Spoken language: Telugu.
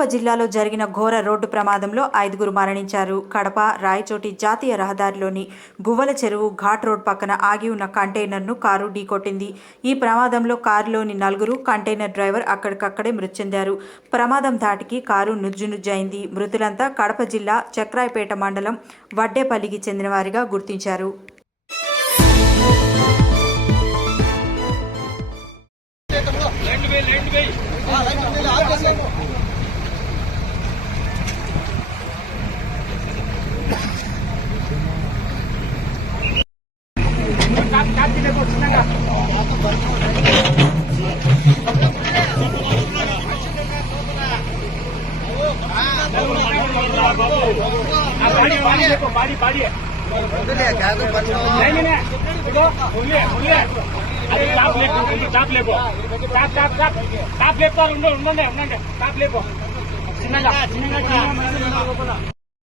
కడప జిల్లాలో జరిగిన ఘోర రోడ్డు ప్రమాదంలో 5గురు మరణించారు. కడప రాయచోటి జాతీయ రహదారిలోని గువ్వల చెరువు ఘాట్ రోడ్ పక్కన ఆగి ఉన్న కంటైనర్ను కారు ఢీకొట్టింది. ఈ ప్రమాదంలో కారులోని 4గురు, కంటైనర్ డ్రైవర్ అక్కడికక్కడే మృతి చెందారు. ప్రమాదం ధాటికి కారు నుజ్జునుజ్జైంది. మృతులంతా కడప జిల్లా చక్రాయపేట మండలం వడ్డేపల్లికి చెందినవారిగా గుర్తించారు. ఉండండి